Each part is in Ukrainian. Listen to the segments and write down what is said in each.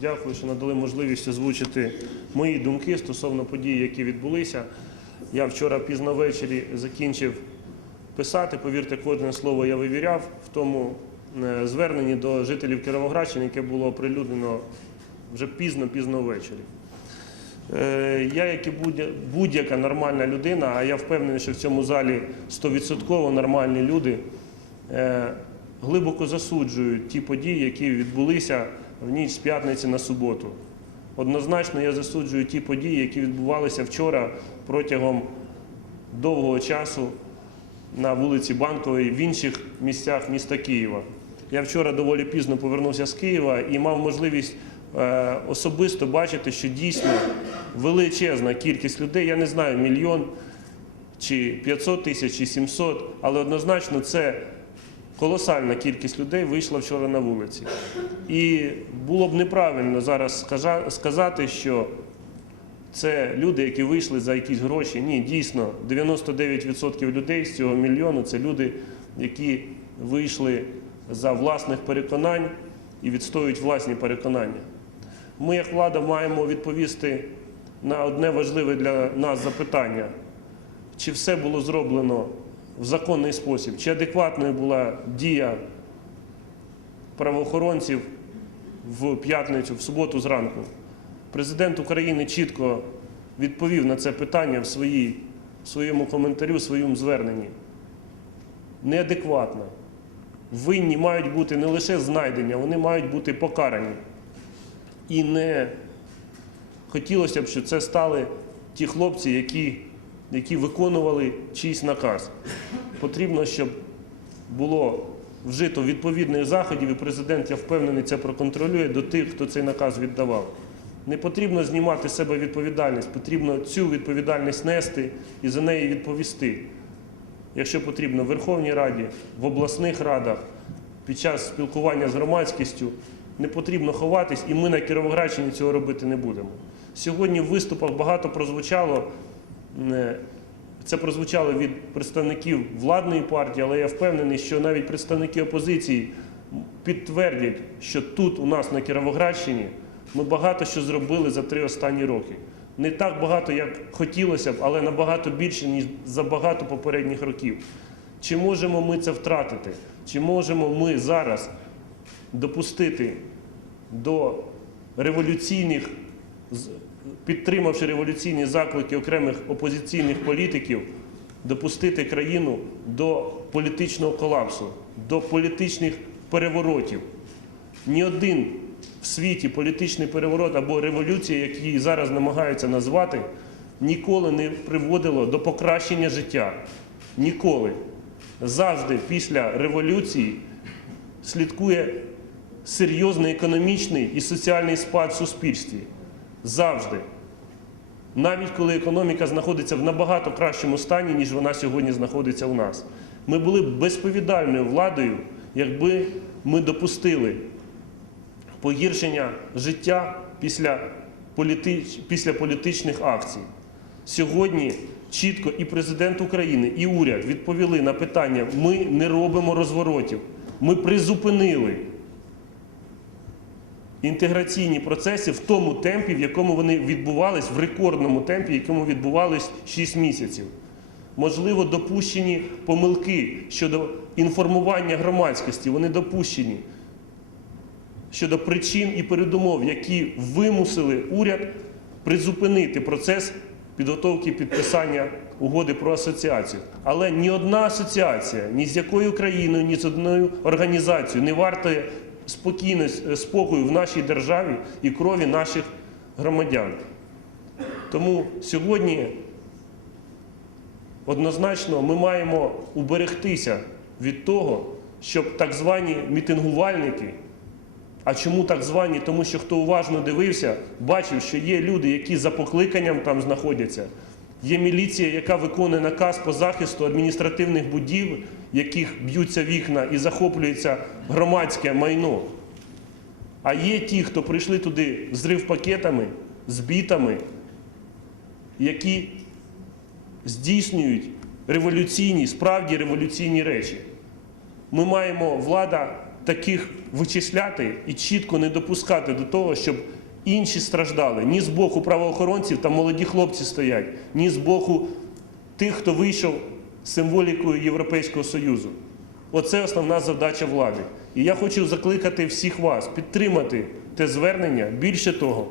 Дякую, що надали можливість озвучити мої думки стосовно подій, які відбулися. Я вчора пізно ввечері закінчив писати. Повірте, кожне слово я вивіряв в тому е, зверненні до жителів Кіровоградщини, яке було оприлюднено вже пізно-пізно ввечері. Е, Я, як і будь- будь-яка нормальна людина, а я впевнений, що в цьому залі 100% нормальні люди, е, глибоко засуджую ті події, які відбулися в ніч з п'ятниці на суботу. Однозначно я засуджую ті події, які відбувалися вчора протягом довгого часу на вулиці Банковій в інших місцях міста Києва. Я вчора доволі пізно повернувся з Києва і мав можливість е, особисто бачити, що дійсно величезна кількість людей, я не знаю, мільйон чи 500 тисяч, чи 700, але однозначно це колосальна кількість людей вийшла вчора на вулиці. І було б неправильно зараз сказати, що це люди, які вийшли за якісь гроші. Ні, дійсно, 99% людей з цього мільйону це люди, які вийшли за власних переконань і відстоюють власні переконання. Ми, як влада, маємо відповісти на одне важливе для нас запитання: чи все було зроблено в законний спосіб, чи адекватною була дія правоохоронців в п'ятницю, в суботу зранку. Президент України чітко відповів на це питання в, своїй, в своєму коментарю, в своєму зверненні. Неадекватно. Винні мають бути не лише знайдені, вони мають бути покарані. І не хотілося б, щоб це стали ті хлопці, які, які виконували чийсь наказ. Потрібно, щоб було вжито відповідних заходів, і президент, я впевнений, це проконтролює до тих, хто цей наказ віддавав. Не потрібно знімати з себе відповідальність, потрібно цю відповідальність нести і за неї відповісти. Якщо потрібно в Верховній Раді, в обласних радах, під час спілкування з громадськістю, не потрібно ховатись, і ми на Кіровоградщині цього робити не будемо. Сьогодні в виступах багато прозвучало. Е, Це прозвучало від представників владної партії, але я впевнений, що навіть представники опозиції підтвердять, що тут у нас на Кіровоградщині ми багато що зробили за три останні роки. Не так багато, як хотілося б, але набагато більше, ніж за багато попередніх років. Чи можемо ми це втратити? Чи можемо ми зараз допустити до революційних, підтримавши революційні заклики окремих опозиційних політиків, допустити країну до політичного колапсу, до політичних переворотів? Ні один в світі політичний переворот або революція, як її зараз намагаються назвати, ніколи не приводило до покращення життя. Ніколи. Завжди після революції слідкує серйозний економічний і соціальний спад в суспільстві. Завжди. Навіть коли економіка знаходиться в набагато кращому стані, ніж вона сьогодні знаходиться у нас. Ми були б безповідальною владою, якби ми допустили погіршення життя після, політич... після політичних акцій. Сьогодні чітко і президент України, і уряд відповіли на питання: ми не робимо розворотів, ми призупинили інтеграційні процеси в тому темпі, в якому вони відбувались, в рекордному темпі, в якому відбувались 6 місяців. Можливо, допущені помилки щодо інформування громадськості, вони допущені щодо причин і передумов, які вимусили уряд призупинити процес підготовки підписання угоди про асоціацію. Але ні одна асоціація, ні з якою країною, ні з одною організацією не вартує спокійно- спокою в нашій державі і крові наших громадян. Тому сьогодні однозначно ми маємо уберегтися від того, щоб так звані мітингувальники а чому так звані? Тому що хто уважно дивився, бачив, що є люди, які за покликанням там знаходяться. Є міліція, яка виконує наказ по захисту адміністративних будівель, яких б'ються вікна і захоплюється громадське майно. А є ті, хто прийшли туди з пакетами, з бітами, які здійснюють революційні, справді революційні речі. Ми маємо влада таких вичисляти і чітко не допускати до того, щоб інші страждали. Ні з боку правоохоронців, там молоді хлопці стоять, ні з боку тих, хто вийшов символікою Європейського Союзу. Оце основна завдача влади. І я хочу закликати всіх вас підтримати те звернення. Більше того,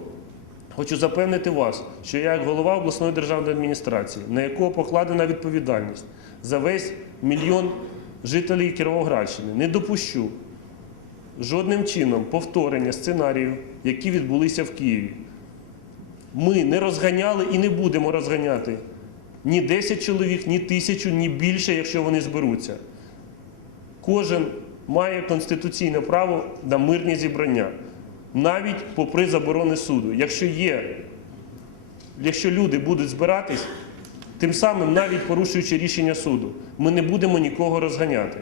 хочу запевнити вас, що я, як голова обласної державної адміністрації, на якого покладена відповідальність за весь мільйон жителів Кіровоградщини, не допущу жодним чином повторення сценарію, які відбулися в Києві. Ми не розганяли і не будемо розганяти ні 10 чоловік, ні тисячу, ні більше, якщо вони зберуться. Кожен має конституційне право на мирні зібрання, навіть попри заборони суду. Якщо є, якщо люди будуть збиратись, тим самим, навіть порушуючи рішення суду, ми не будемо нікого розганяти.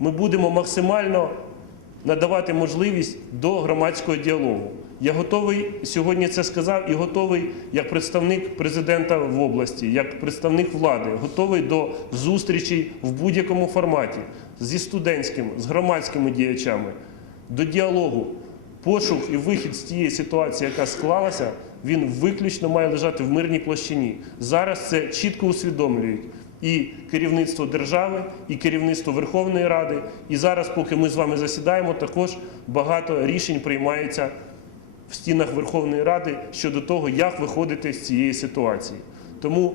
Ми будемо максимально надавати можливість до громадського діалогу. Я готовий сьогодні це сказав і готовий як представник президента в області, як представник влади, готовий до зустрічей в будь-якому форматі зі студентським, з громадськими діячами, до діалогу. Пошук і вихід з тієї ситуації, яка склалася, він виключно має лежати в мирній площині. Зараз це чітко усвідомлюють і керівництво держави, і керівництво Верховної Ради. І зараз, поки ми з вами засідаємо, також багато рішень приймається в стінах Верховної Ради щодо того, як виходити з цієї ситуації. Тому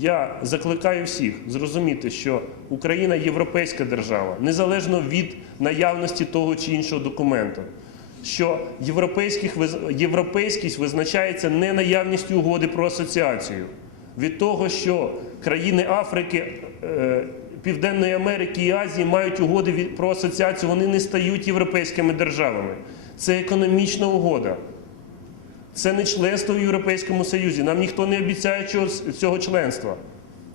я закликаю всіх зрозуміти, що Україна європейська держава, незалежно від наявності того чи іншого документу. Що європейськість визначається не наявністю угоди про асоціацію, від того, що країни Африки, е, Південної Америки і Азії мають угоди про асоціацію, вони не стають європейськими державами. Це економічна угода. Це не членство в Європейському Союзі. Нам ніхто не обіцяє цього, цього членства.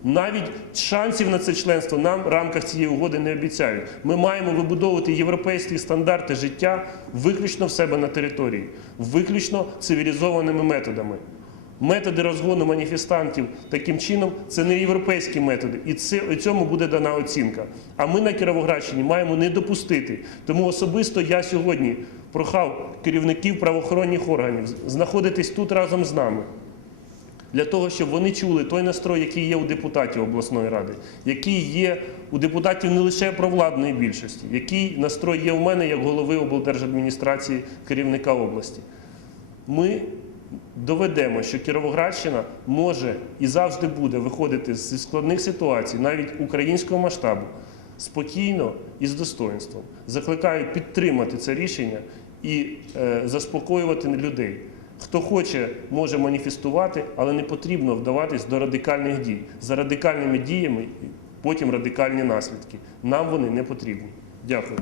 Навіть шансів на це членство нам в рамках цієї угоди не обіцяють. Ми маємо вибудовувати європейські стандарти життя виключно в себе на території, виключно цивілізованими методами. Методи розгону маніфестантів таким чином це не європейські методи, і це, цьому буде дана оцінка. А ми на Кіровоградщині маємо не допустити. Тому особисто я сьогодні прохав керівників правоохоронних органів знаходитись тут разом з нами для того, щоб вони чули той настрой, який є у депутатів обласної ради, який є у депутатів не лише провладної більшості, який настрой є у мене як голови облдержадміністрації керівника області. Ми доведемо, що Кіровоградщина може і завжди буде виходити зі складних ситуацій, навіть українського масштабу, спокійно і з достоинством. Закликаю підтримати це рішення і е, заспокоювати людей. Хто хоче, може маніфестувати, але не потрібно вдаватись до радикальних дій. За радикальними діями потім радикальні наслідки. Нам вони не потрібні. Дякую.